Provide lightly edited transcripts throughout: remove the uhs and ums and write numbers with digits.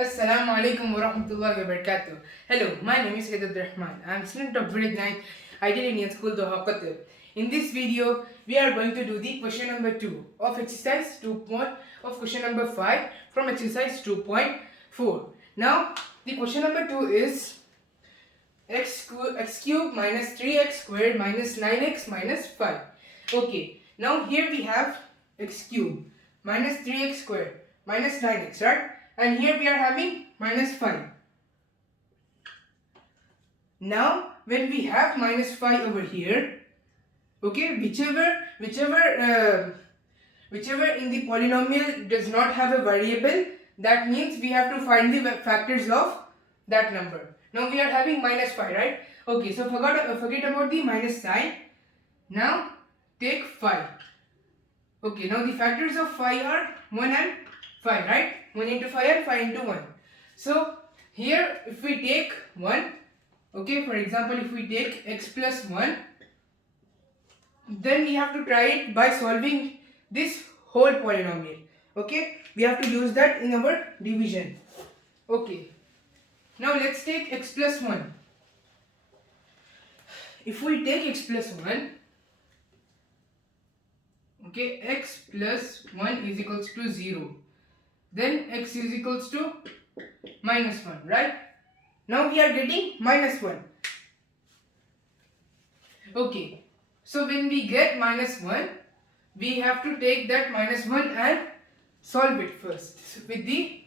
Assalamu alaikum wa rahmatullahi wa barakatuh. Hello, my name is Sayyid Rahman. I am student of grade 9 Ideal Indian School Doha, Qatar. In this video, we are going to do the question number 2 of exercise 2. Of question number 5 from exercise 2.4. Now, the question number 2 is x cube minus 3x squared minus 9x minus 5. Okay, now here we have x cube minus 3x squared minus 9x, right? And here we are having minus 5. Now when we have minus 5 over here, okay, whichever in the polynomial does not have a variable, that means we have to find the factors of that number. Now we are having minus 5, right? Okay, so forget about the minus sign. Now take 5. Okay, now the factors of 5 are 1 and 5, right? 1 into 5 and 5 into 1. So here if we take 1, okay, for example if we take x plus 1, then we have to try it by solving this whole polynomial. Okay, we have to use that in our division. Okay, now let's take x plus 1. If we take x plus 1, okay, x plus 1 is equals to 0. Then x is equals to minus 1, right? Now we are getting minus 1. Okay, so when we get minus 1, we have to take that minus 1 and solve it first with the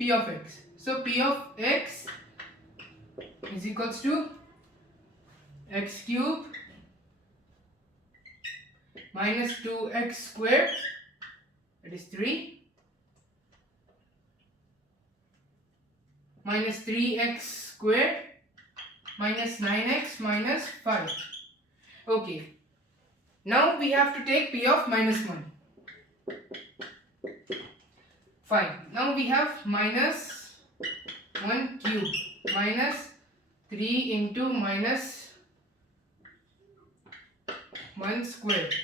p of x. So p of x is equals to x cube minus 2x squared, that is 3, minus 3x squared minus 9x minus 5. Okay, now we have to take p of minus 1. Fine, now we have minus 1 cube minus 3 into minus 1 squared.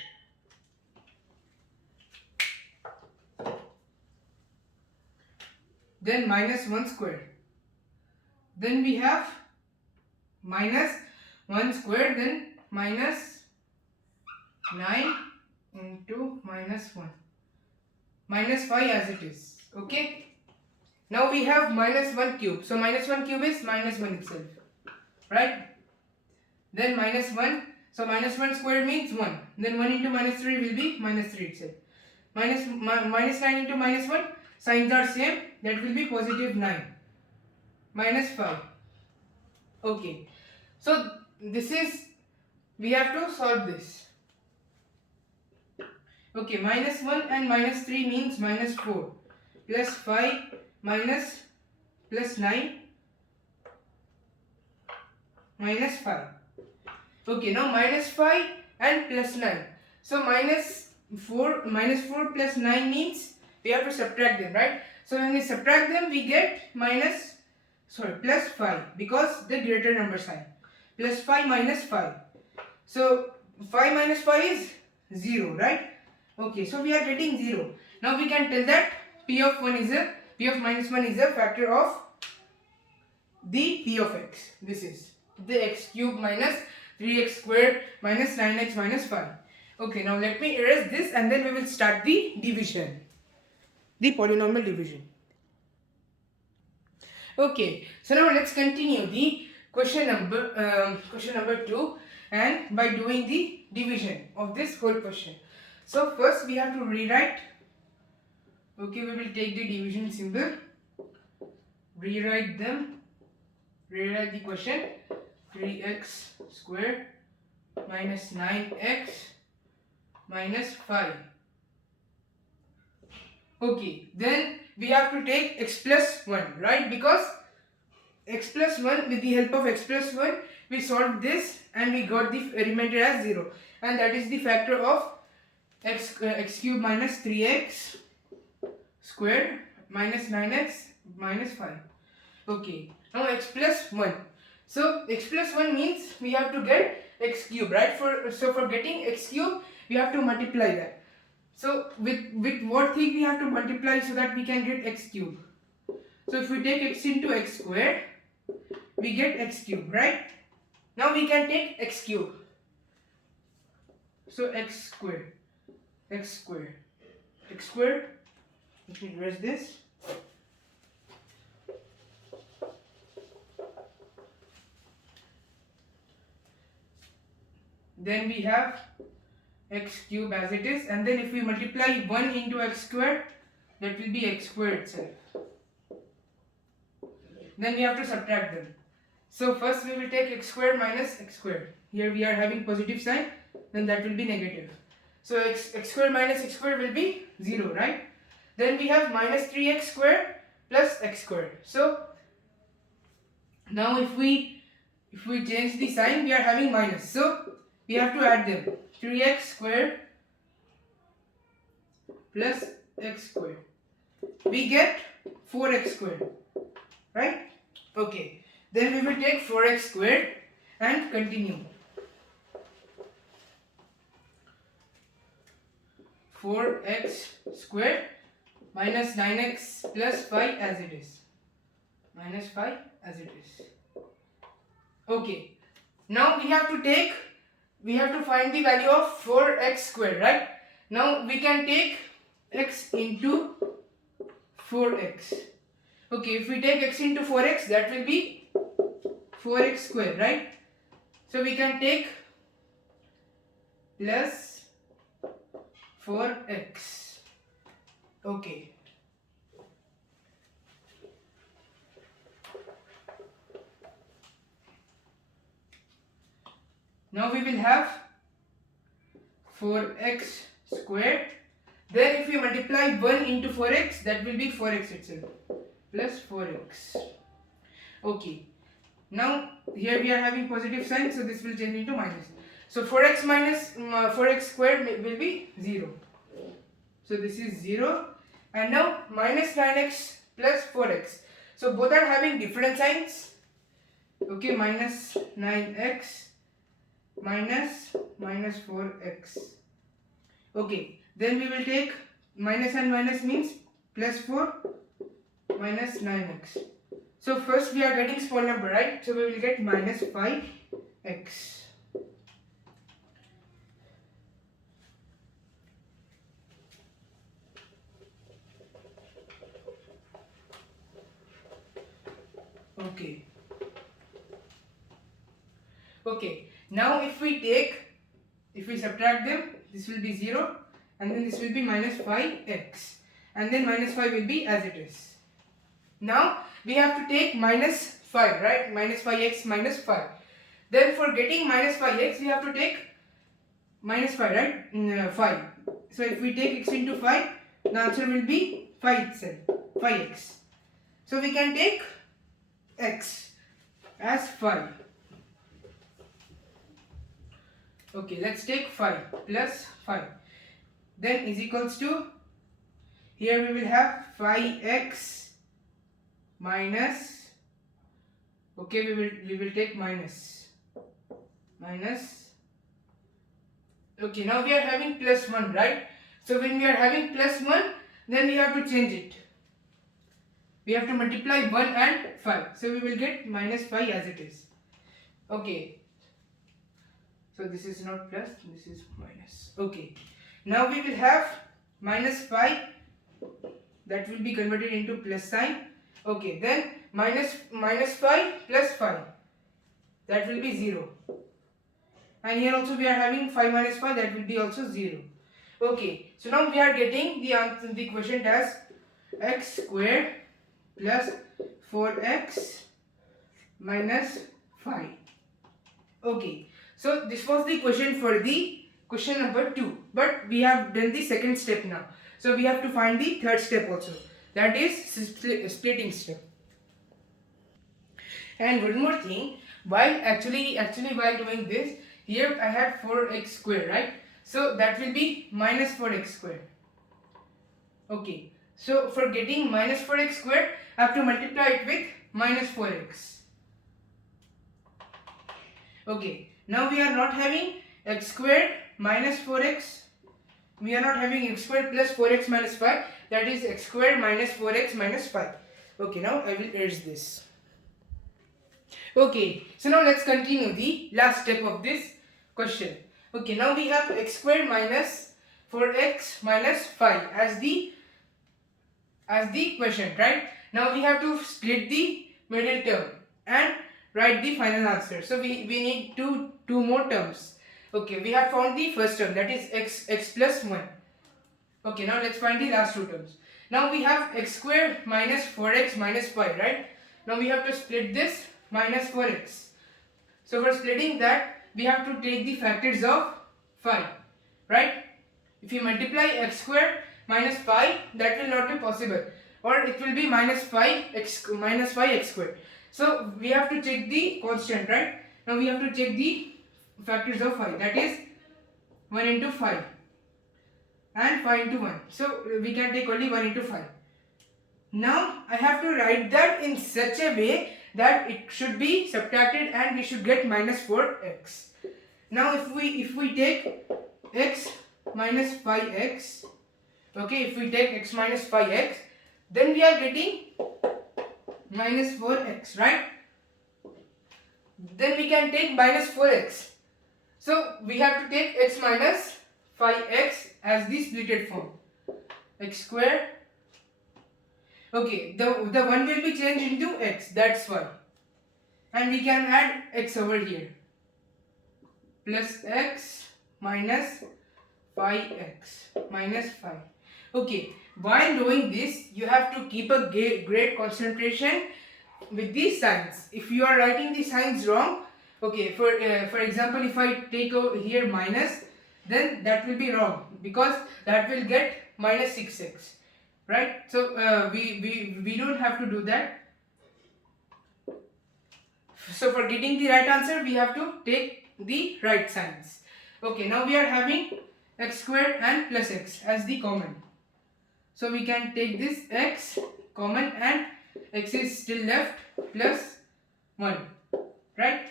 Then minus 1 squared. Then we have minus 1 squared, then minus 9 into minus 1. Minus 5 as it is. Okay. Now we have minus 1 cube. So minus 1 cube is minus 1 itself. Right? Then minus 1. So minus 1 squared means 1. Then 1 into minus 3 will be minus 3 itself. Minus 9 into minus 1. Signs are same. That will be positive 9. Minus 5. Okay. So this is, we have to solve this. Okay, minus 1 and minus 3 means minus 4. Plus 5 minus plus 9 minus 5. Okay, now minus 5 and plus 9. So minus 4 plus 9 means we have to subtract them, right? So when we subtract them, we get plus 5 because the greater number sign. Plus 5 minus 5. So 5 minus 5 is 0, right? Okay, so we are getting 0. Now we can tell that p of minus 1 is a factor of the p of x. This is the x cube minus 3x squared minus 9x minus 5. Okay, now let me erase this and then we will start the division. The polynomial division. Okay, so now let's continue the question number 2 and by doing the division of this whole question. So first we have to rewrite. Okay, we will take the division symbol, rewrite the question. 3x squared minus 9x minus 5. Okay, then we have to take x plus 1, right? Because x plus 1, with the help of x plus 1, we solved this and we got the remainder as 0. And that is the factor of x cube minus 3x squared minus 9x minus 5. Okay, now x plus 1. So x plus 1 means we have to get x cube, right? So for getting x cube, we have to multiply that. So with what thing we have to multiply so that we can get x cube? So if we take x into x square, we get x cube, right? Now we can take x cube. So x square, x square, x square. Let me erase this. Then we have x cube as it is, and then if we multiply 1 into x square, that will be x square itself. Then we have to subtract them. So first we will take x square minus x square. Here we are having positive sign, then that will be negative. So x square minus x square will be 0, right? Then we have minus 3x square plus x square. So now if we change the sign, we are having minus. So we have to add them. 3x square plus x square. We get 4x square, right? Okay. Then we will take 4x squared and continue. 4x squared minus 9x plus 5 as it is. Minus 5 as it is. Okay. Now we have to find the value of 4x squared, right? Now we can take x into 4x. Okay, if we take x into 4x, that will be 4x square, right? So we can take plus 4x. Okay. Now we will have 4x squared. Then if we multiply 1 into 4x, that will be 4x itself. Plus 4x. Okay. Now here we are having positive sign, so this will change into minus. So 4x minus 4x squared will be 0. So this is 0. And now minus 9x plus 4x. So both are having different signs. Okay, minus 9x minus 4x. Okay, then we will take minus and minus means plus 4 minus 9x. So first we are getting small number, right? So we will get minus 5x. Okay. Okay. Now if we subtract them, this will be 0 and then this will be minus 5x and then minus 5 will be as it is. Now we have to take minus 5, right? Minus 5x minus 5. Then for getting minus 5x, we have to take minus 5, right? 5. So if we take x into 5, the answer will be 5 itself, 5x. So we can take x as 5. Okay, let's take 5 plus 5. Then is equals to, here we will have 5x minus, okay, we will take minus. Okay, now we are having plus 1, right? So when we are having plus 1, then we have to change it. We have to multiply 1 and 5. So we will get minus 5 as it is. Okay. So this is not plus, this is minus. Okay. Now we will have minus 5. That will be converted into plus sign. Okay. Then minus 5 plus 5. That will be 0. And here also we are having 5 minus 5. That will be also 0. Okay. So now we are getting the answer, the quotient as x squared plus 4x minus 5. Okay. So this was the question for the question number 2. But we have done the second step now. So we have to find the third step also. That is splitting step. And one more thing, while actually while doing this, here I had 4x squared, right? So that will be minus 4x squared. Okay. So for getting minus 4x squared, I have to multiply it with minus 4x. Okay. Now we are not having x squared minus 4x. We are not having x squared plus 4x minus 5. That is x squared minus 4x minus 5. Okay, now I will erase this. Okay, so now let's continue the last step of this question. Okay, now we have x squared minus 4x minus 5 as the question, right? Now we have to split the middle term and write the final answer. So we need two more terms. Okay, we have found the first term, that is x plus 1. Okay, now let's find the last two terms. Now we have x squared minus 4x minus 5, right? Now we have to split this minus 4x. So for splitting that, we have to take the factors of 5, right? If you multiply x squared minus 5, that will not be possible, or it will be minus 5x squared. So we have to check the constant, right? Now we have to check the factors of 5, that is 1 into 5 and 5 into 1. So we can take only 1 into 5. Now I have to write that in such a way that it should be subtracted and we should get minus 4x. Now if we take x minus 5x, okay, if we take x minus 5x, then we are getting minus 4x, right? Then we can take minus 4x. So we have to take x minus 5x as the splitted form. X squared. Okay, the 1 will be changed into x, that's why. And we can add x over here. Plus x minus 5x minus 5. Okay, while doing this, you have to keep a great concentration with these signs. If you are writing the signs wrong, okay, for example, if I take over here minus, then that will be wrong, because that will get minus 6x, right? So we don't have to do that. So for getting the right answer, we have to take the right signs. Okay, now we are having x squared and plus x as the common. So we can take this x common and x is still left plus 1, right?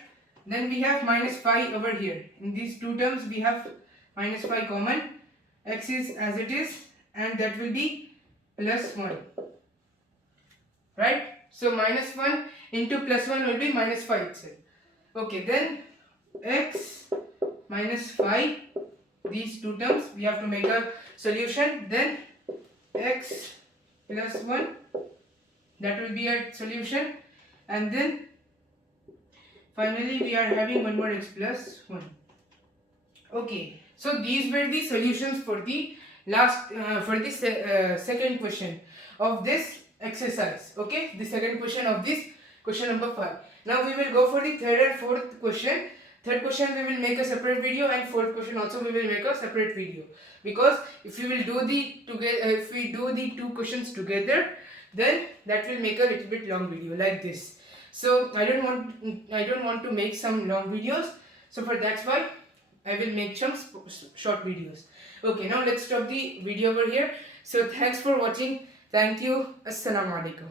Then we have minus 5 over here. In these two terms we have minus 5 common, x is as it is, and that will be plus 1, right? So minus 1 into plus 1 will be minus 5 itself. Okay, then x minus 5, these two terms we have to make a solution. Then x plus 1, that will be a solution, and then finally we are having one more x plus 1. Okay, so these were the solutions for the second question of this exercise. Okay, the second question of this question number 5. Now we will go for the third and fourth question. Third question we will make a separate video, and fourth question also we will make a separate video, because if we will do if we do the two questions together, then that will make a little bit long video like this. So I don't want to make some long videos, so for that's why I will make some short videos. Okay, now let's stop the video over here. So thanks for watching. Thank you. Assalamu alaikum.